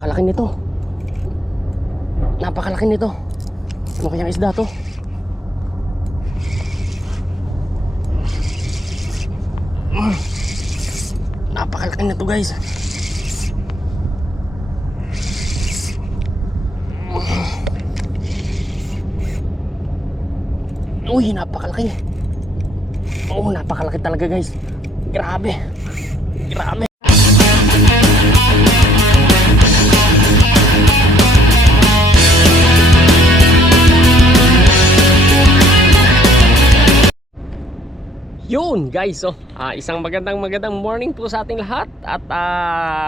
Kalaki nito. Napakalaki nito. Ano kayang isda to? Napakalaki nito, guys. Uy, napakalaki. Oh, napakalaki talaga, guys. Grabe. Grabe. Yun guys, isang magandang morning po sa ating lahat. At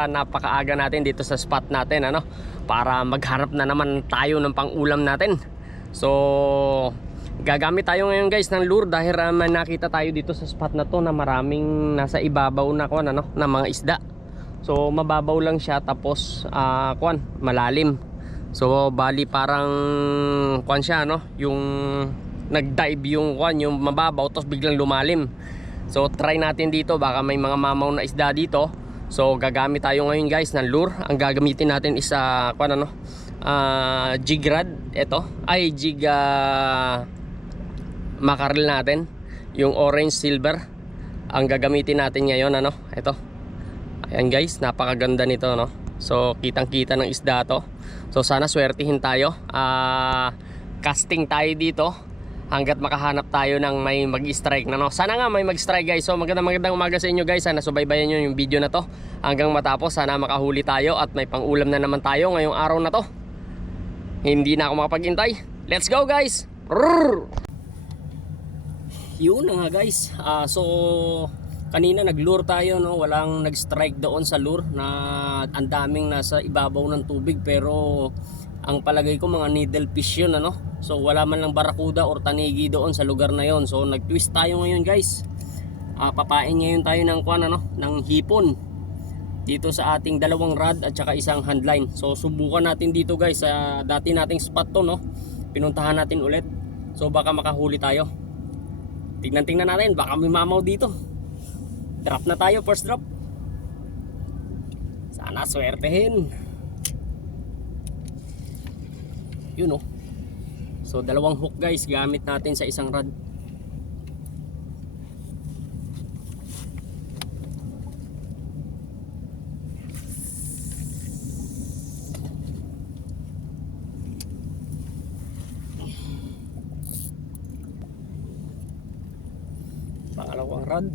napakaaga natin dito sa spot natin, ano, para magharap na naman tayo ng pang-ulam natin. So gagamit tayo ngayon guys ng lure dahil may nakita tayo dito sa spot na to na maraming nasa ibabaw na na mga isda. So mababaw lang siya, tapos malalim. So bali parang siya, no, yung nag-dive yung yung mababaw tapos biglang lumalim. So try natin dito, baka may mga mamaw na isda dito. So gagamit tayo ngayon guys ng lure. Ang gagamitin natin is jig rod. Ito ay jig mackerel natin, yung orange silver ang gagamitin natin ngayon, ano. Ito, ayan guys, napakaganda nito, no. So kitang kita ng isda to. So sana swertihin tayo, casting tayo dito hanggat makahanap tayo ng may mag-strike na, no. Sana nga may mag-strike guys. So magandang umaga sa inyo guys. Sana subaybayan nyo yung video na to hanggang matapos. Sana makahuli tayo at may pang-ulam na naman tayo ngayong araw na to. Hindi na ako makapaghintay. Let's go guys. Rrrr! Yun na nga guys. So kanina nag-lure tayo, no. Walang nag-strike doon sa lure na ang daming nasa ibabaw ng tubig, pero ang palagay ko mga needlefish yun, ano. So wala man lang barakuda or tanigi doon sa lugar na yon. So nag-twist tayo ngayon guys. Papain ngayon tayo ng ng hipon dito sa ating dalawang rod at saka isang handline. So subukan natin dito guys sa dati nating spot to, no. Pinuntahan natin ulit. So baka makahuli tayo. Tingnan natin, baka may mamaw dito. Drop na tayo, first drop. Sana swertehin. Yun, oh. So dalawang hook guys gamit natin sa isang rod. Pangalawang rod.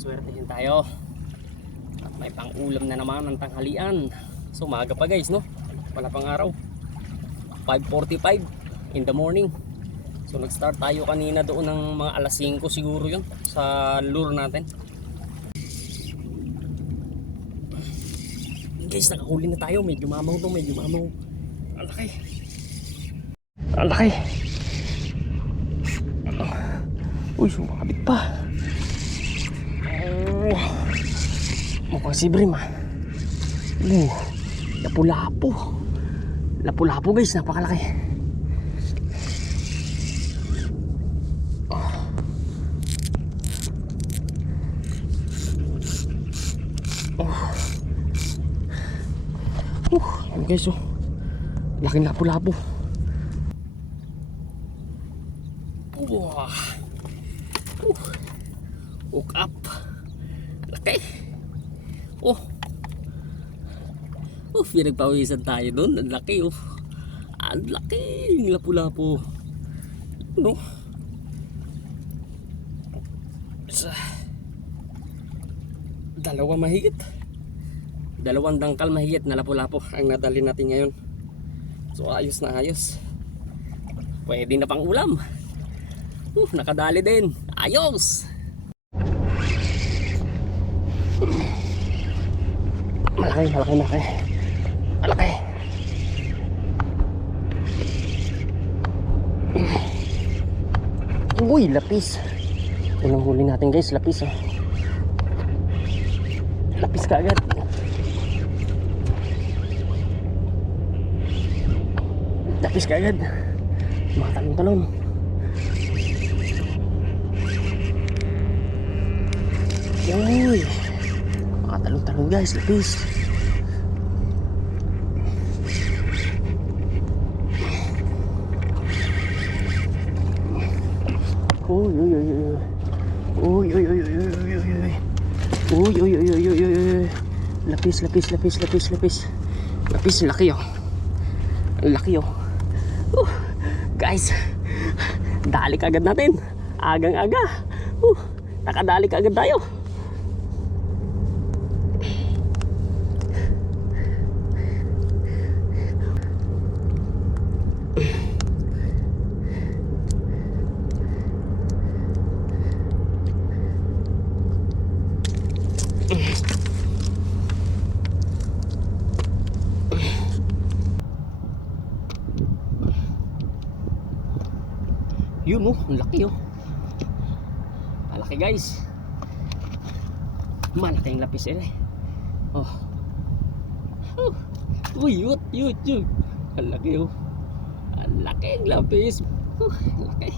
Swertehin tayo at may pang-ulam na naman ng tanghalian. So maaga pa guys, no, wala pang araw. 5:45 in the morning. So nag-start tayo kanina doon ng mga alas 5 siguro yun sa lure natin. Guys, nakahuli na tayo. Medyo mamaw to, medyo mamaw. Ang laki. Ang laki. Uy, sumakabit pa. Mukhang si Brim, lapu-lapu. Lapu-lapu guys, napakalaki. Ayan guys, laking lapu-lapu. Hook up. Laki. Pinagpawisan tayo doon. Ang laki, ang laki. Lapu-lapu, no. Dalawang dangkal mahigit na lapu-lapu ang nadali natin ngayon. So ayos na ayos. Pwede na pang ulam. Nakadali din. Ayos. Malaki. Uy, lapis. Unang huli natin guys, lapis, Lapis ka agad. Lapis ka agad. Mga talon-talon. Uy, mga talon-talon guys, lapis. Uy, uy, uy, uy. Uy, uy, uy, uy, uy, uy, uy. Uy, uy, uy, uy, uy, uy. Lapis, lapis, lapis, lapis, lapis. Lapis, laki oh. Laki oh. Guys, dali agad natin. Agang-aga. Nakadali agad tayo. Yun oh, ang laki oh. Malaki guys. Malaking lapis eh. Oh. Uy, yut. Ang laki oh. Ang laking lapis. Laki.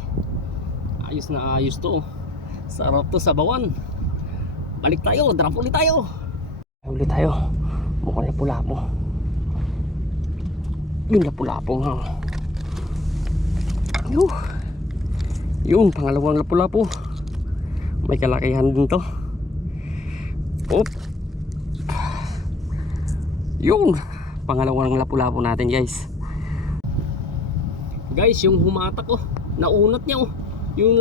Ayos na ayos to oh. Sarap to sa bawan. Balik tayo, drop ulit tayo. Ulit tayo. Mukhang lapu-lapo. Yung lapu-lapo nga. Yun, pangalawang lapu-lapo. May kalakihan din to. Op. Yun, pangalawang lapu-lapo natin guys. Guys, yung humatak oh, naunat niya oh. Yung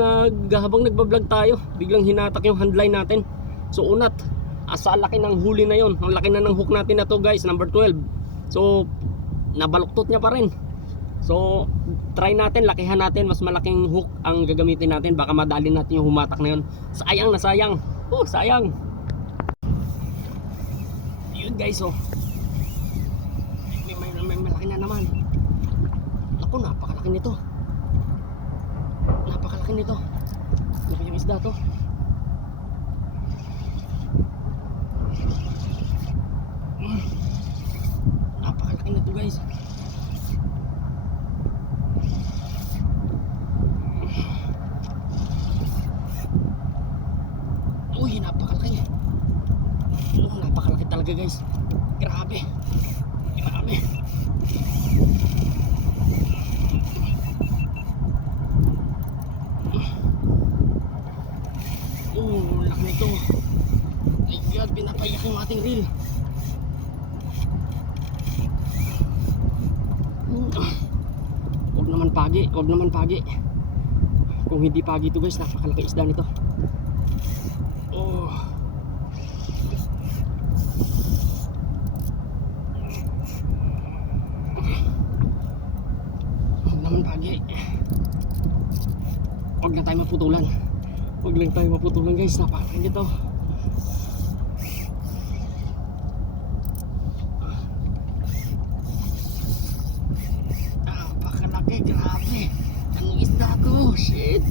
habang nagbablog tayo, biglang hinatak yung handline natin. So unat. Asa laki ng huli na yon. Ang laki na ng hook natin na to guys, number 12. So nabaluktot niya pa rin. So try natin, lakihan natin, mas malaking hook ang gagamitin natin. Baka madali natin yung humatak na yun. Sayang na sayang. Oh, sayang. Yun guys oh. May malaki na naman. Ako, napakalaki nito. Napakalaki nito. Laki yung isda to. Napakalaki nito guys. Uy, napakalaki. Oh, napakalaki talaga guys. Grabe. Grabe. Oh, laki nito. Ay God, pinapayak yung ating reel. Huwag naman pagi, huwag naman pagi. Kung hindi pagi ito guys, napakalaki isda nito. Oh. Huwag naman pagi. Huwag na tayo maputulan. Huwag lang tayo maputulan guys, napakalaki nito. Napakalaki, grabe. Anong isda to? Shit.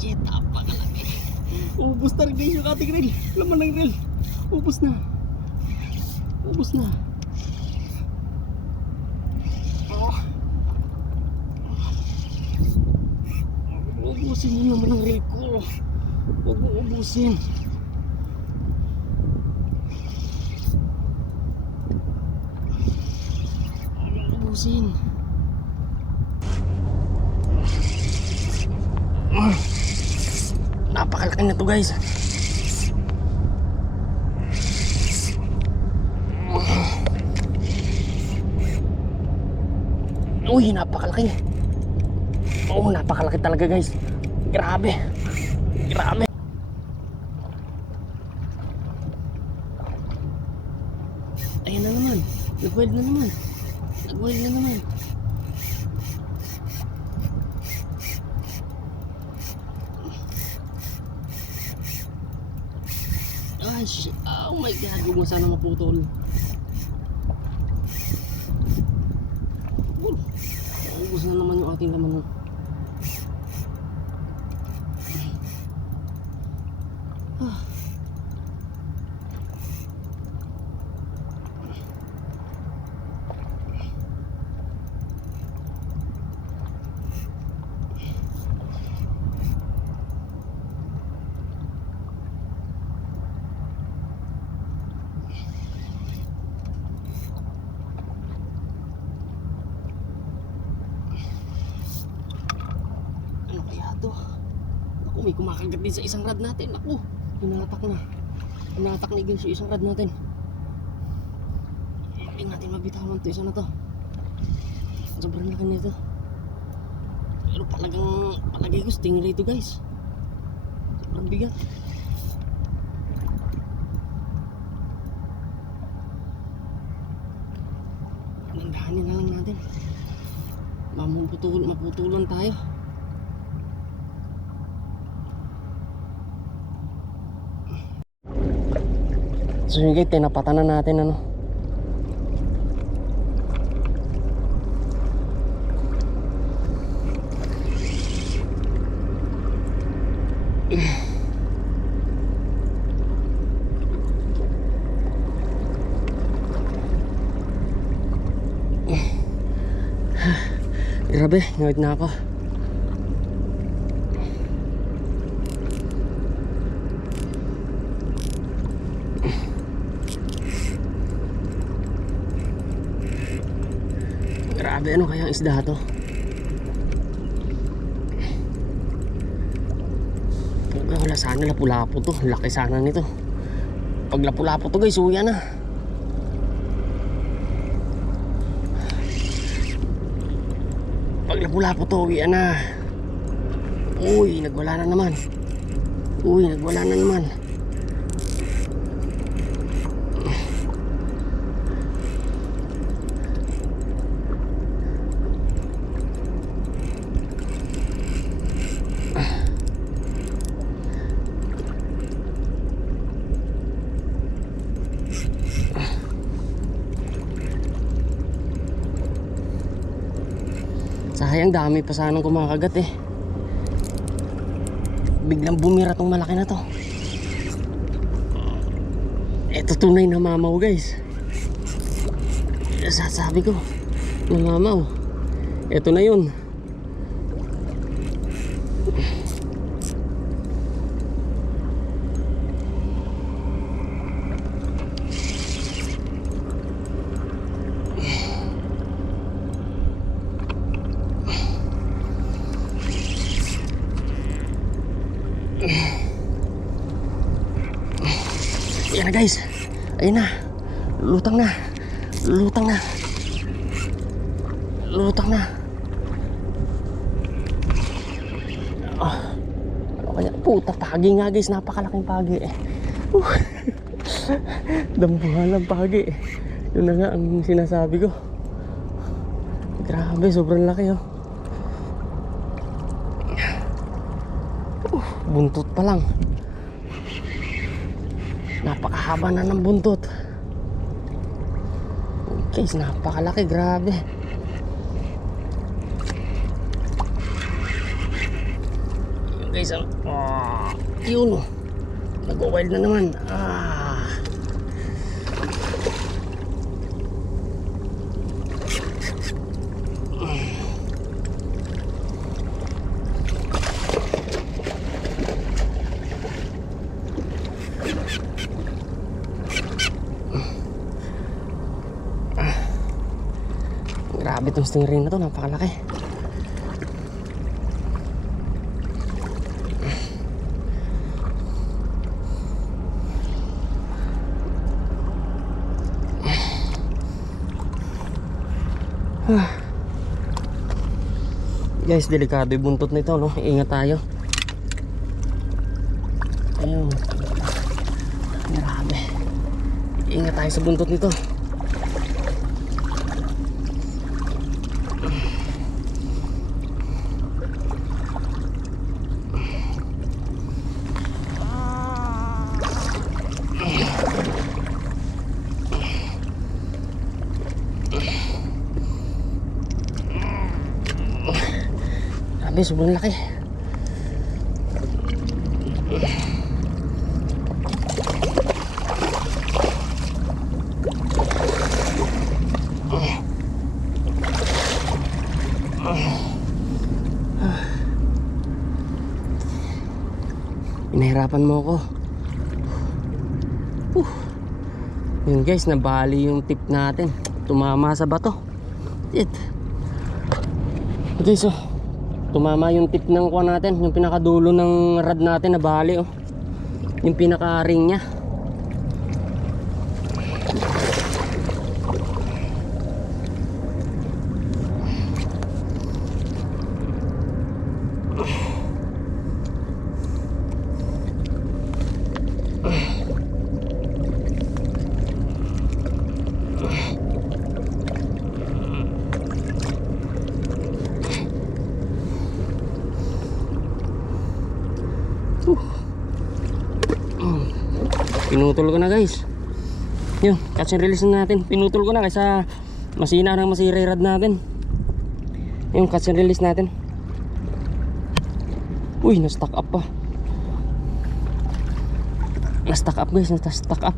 Shit, napakalaki. Ubus na rin guys yung ating reel. Laman ng reel. Ubus na. Ubus na. Ubusin mo naman ang reel ko. Huwag mo ubusin. Huwag mo ubusin. Napakalaki na to guys. Uy, napakalaki. Oh, napakalaki talaga guys. Grabe. Grabe. Ayan na naman. Nag-wild na naman. Nag-wild na naman. Ay, shit. Oh my God. Huwag mo sana maputol. Ubus na naman yung ating laman. dito. Naku, may kumakagat din sa isang rad natin. Naku, hinatak ni guys yung isang rad natin. Hindi natin mabitawan to, isa na to. Sobrang laki nito. Pero palagay ko stingray ito guys. Sobrang bigat. Nandahanin na lang natin. Maputulan tayo. So yun guys, tinapatan na natin ano. Grabe, ngawit na ako. Grabe, ano kaya ang isda to? Wala sana lapu-lapu to. Laki sana nito. Pag lapu-lapu to guys, uya na. Pag lapu-lapu to, uya na. Uy, nagwala na naman. Sayang, dami pa sanang kumakagat eh. Biglang bumira tong malaki na to. Ito tunay na mamaw guys. Sasabi ko, mamaw. Ito na yun. Ayan na guys. Ayan na. Lutang na. Oh, ano kaya? Puta, pagi nga guys. Napakalaking pagi eh. Dambuhalang pagi eh. Yun na nga ang sinasabi ko. Grabe, sobrang laki oh. Buntot pa lang. Napakahaba na ng buntot. Guys, napakalaki, grabe. Yun guys, yun oh. Nag-wild na naman. Grabe itong stingray na to, napakalaki. Guys, delikado yung buntot nito, no? Ingat tayo. Ayun. Grabe. Ingat tayo sa buntot nito. Grabe, sobrang laki. Pinahirapan mo ako. Yun guys, nabali yung tip natin. Tumama sa bato. Okay, so tumama yung tip ng kuha natin, yung pinakadulo ng rod natin na bali oh. Yung pinaka ring nya. Pinutol ko na guys. Yun, catch and release na natin. Pinutol ko na kaysa masina ng masira yung rod natin. Yung catch and release natin. Uy, na-stuck up pa. Na-stuck up guys, na-stuck up.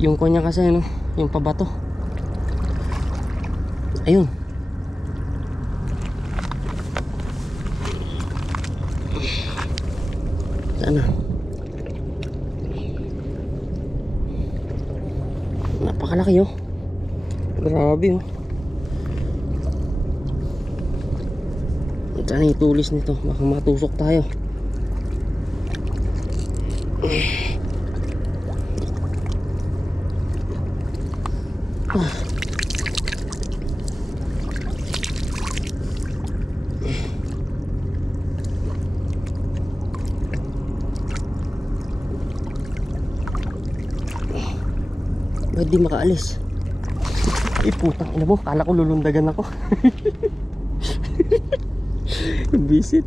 Yung kunya kasi ano, yung pabato. Ayun. Sana. Napakalaki oh. Grabe oh. Sana itulis nito, baka matusok tayo. Ba't di makaalis? Ay putang ina mo, kala ko lulundagan ako. Visit.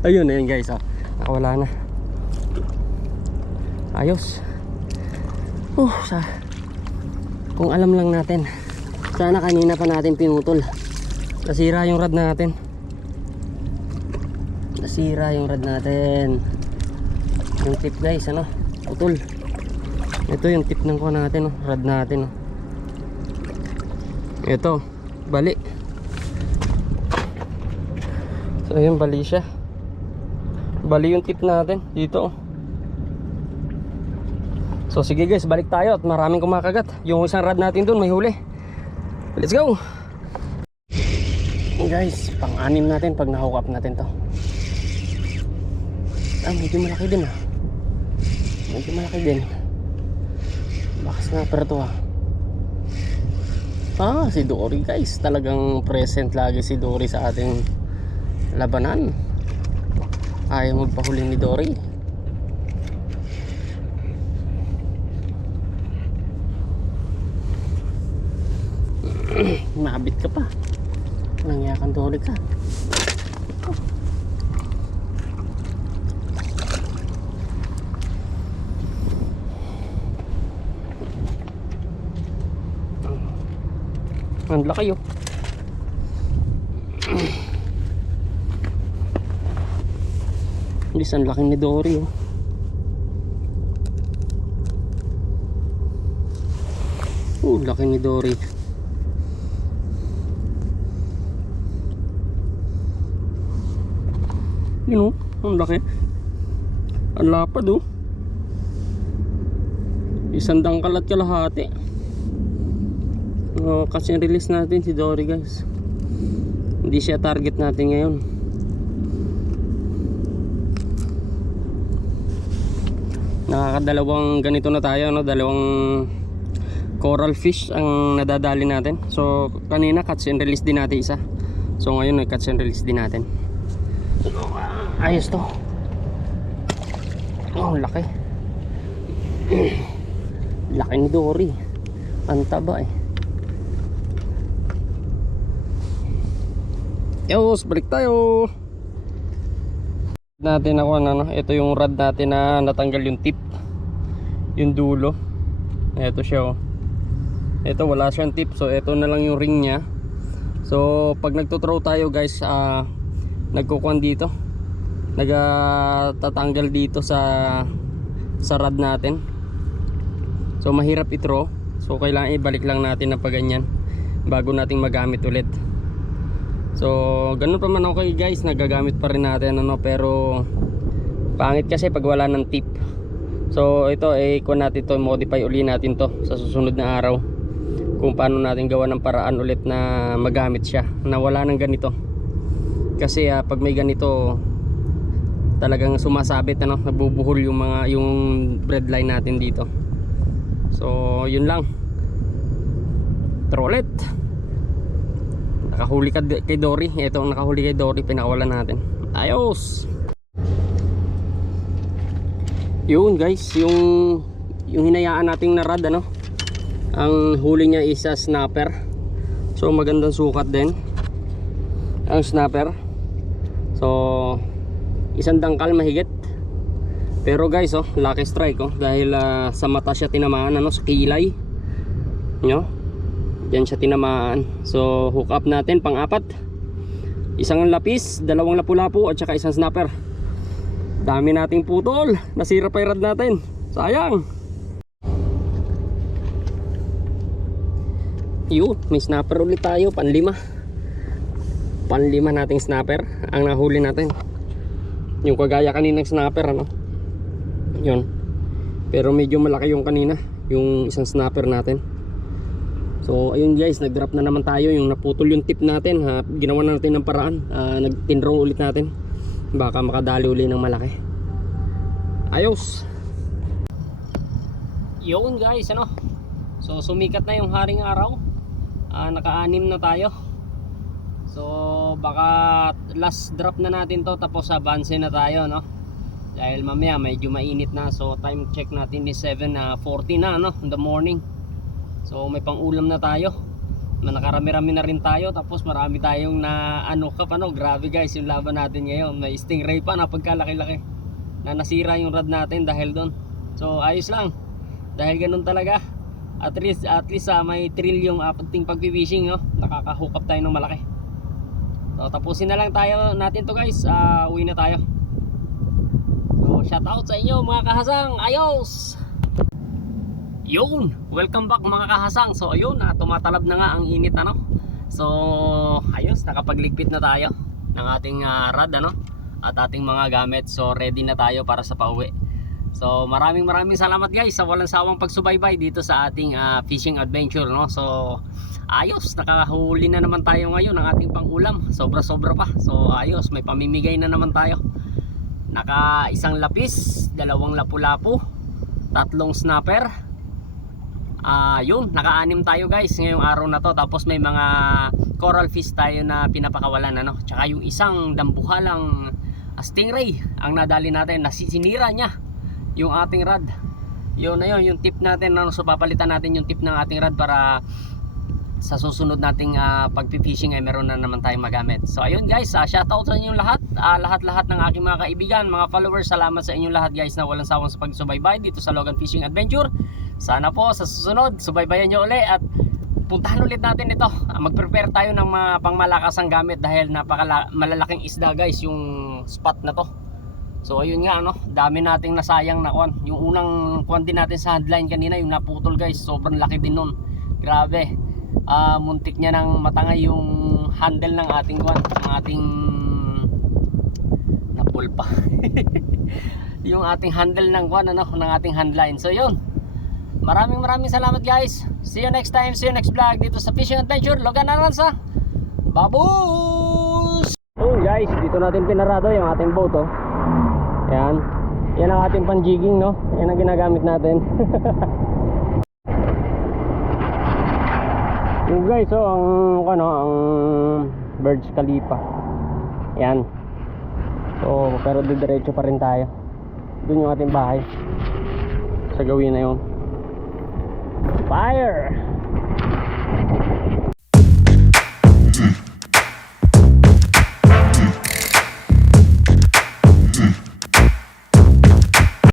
Ayun, ayun guys oh. Nakawala na. Ayos. Kung alam lang natin. Sana kanina pa natin pinutol. Nasira yung rod natin. Nasira yung rod natin. Yung tip guys, ano? Putol. Ito yung tip ng ko natin, oh. Rod natin oh. Ito, bali. So ayun, bali siya. Bali yung tip natin dito oh. So sige guys, balik tayo at maraming kumakagat. Yung isang rod natin dun may huli. Let's go. Guys, pang-anim natin pag na-hook up natin to. Medyo malaki din ah. Medyo malaki din. Bakas nga pero to ah. Si Dory guys. Talagang present lagi si Dory sa ating labanan. Ayaw magpahuli ni Dory. Mabit ka pa. Nangyakan Dory ka. Ang laki oh. Ang laki ni Dory oh. Laki ni Dory. Yun oh, ang laki. Ang lapad oh. Isang dangkal at kalahati. Kasi release natin si Dory guys. Hindi siya target natin ngayon. Nakakadalawang ganito na tayo no? Dalawang coral fish ang nadadali natin. So kanina catch and release din natin isa. So ngayon catch and release din natin. Ayos to. Laki. Laki ni Dory. Ang taba eh. Yos, balik tayo. Natin ako ano, ito yung rod natin na natanggal yung tip. Yung dulo. Ito siya oh. Ito wala siyang tip, so ito na lang yung ring niya. So pag nagto-throw tayo guys, nagkukuhan dito. Nagtatanggal dito sa rod natin. So mahirap i-throw. So kailangan ibalik lang natin na paganyan bago nating magamit ulit. So ganun pa man okay guys, nagagamit pa rin natin ano, pero pangit kasi pag wala ng tip. So ito kuha natin to, modify uli natin to sa susunod na araw kung paano natin gawa ng paraan ulit na magamit siya na wala ng ganito. Kasi pag may ganito talagang sumasabit, ano, nabubuhol yung breadline natin dito. So yun lang. Trolet. Nakahuli kay Dory. Ito ang nakahuli kay Dory, pinakawalan natin. Ayos. Yun guys, yung hinayaan nating na rod, ano, ang huli niya is snapper. So magandang sukat din ang snapper. So isang dangkal mahigit. Pero guys, oh, lucky strike, oh, dahil sa mata siya tinamaan, ano, sa kilay. Nyo? Diyan siya tinamaan. So hook up natin pang-apat. Isang lapis, dalawang lapu-lapu at saka isang snapper. Dami nating putol. Nasira pa yung rod natin. Sayang. Yun, may snapper ulit tayo, panlima nating snapper ang nahuli natin. Yung kagaya kaninang snapper, ano, yun. Pero medyo malaki yung kanina, yung isang snapper natin. So ayun guys, nag drop na naman tayo. Yung naputol yung tip natin, ginawa na natin ng paraan. Nag-tinrow ulit natin, baka makadali uli ng malaki. Ayos. Yun guys, ano, so sumikat na yung haring araw. Naka-anim na tayo. So baka last drop na natin to, tapos abanse na tayo, no? Dahil mamaya medyo mainit na. So time check natin is 7:40 na, no, in the morning. So may pang-ulam na tayo. Nakarami-rami na rin tayo. Tapos marami tayong na ano, grabe guys yung laban natin ngayon. May stingray pa na pagkalaki-laki na nasira yung rod natin dahil doon. So ayos lang, dahil ganun talaga. At least may thrill yung ating pag-fishing, no? Nakaka-hook up tayo ng malaki. So tapusin na lang natin to guys. Uwi na tayo. So shout out sa inyo mga kahasang. Ayos. Yun, welcome back mga kahasang. So ayun, tumatalab na nga ang init, ano. So ayos, nakapagligpit na tayo ng ating rod, ano, at ating mga gamit. So ready na tayo para sa pauwi. So maraming salamat guys sa walang sawang pagsubaybay dito sa ating fishing adventure, no. So ayos, nakahuli na naman tayo ngayon ng ating pang-ulam. Sobra pa. So ayos, may pamimigay na naman tayo. Naka isang lapis, dalawang lapu-lapu, tatlong snapper. Yun, naka-anim tayo guys ngayong araw na to. Tapos may mga coral fish tayo na pinapakawalan, ano. Tsaka yung isang dambuhalang stingray ang nadali natin, sinira niya yung ating rod. Yun na yun, yung tip natin, ano. So papalitan natin yung tip ng ating rod para sa susunod nating pag-fishing ay meron na naman tayong magamit. So ayun guys, shoutout sa inyong lahat, lahat ng aking mga kaibigan, mga followers. Salamat sa inyong lahat guys na walang sawang sa pagsubaybay dito sa Logan Fishing Adventure. Sana po sa susunod subaybayan nyo ulit at puntahan ulit natin ito. Mag-prepare tayo ng mga pangmalakasang gamit dahil malalaking isda guys yung spot na to. So ayun nga, ano, dami nating nasayang na kuwan. Yung unang kuwan din natin sa handline kanina, yung naputol guys, sobrang laki din nun. Grabe. Muntik niya nang matangay yung handle ng ating kuwan, ng ating napulpa. Yung ating handle ng kuwan, ano, ng ating handline. So yun. Maraming salamat guys. See you next time, see you next vlog dito sa Fishing Adventure Logan Aranza. Babus! So guys, dito natin pinarado yung ating boat, oh. Yan. Yan ang ating pan-jigging, no? Yan ang ginagamit natin. Yung guys, oh, ang Burj Khalifa. Yan. So, pero diretso pa rin tayo. Doon yung ating bahay. Sa gawin na yun. Fire!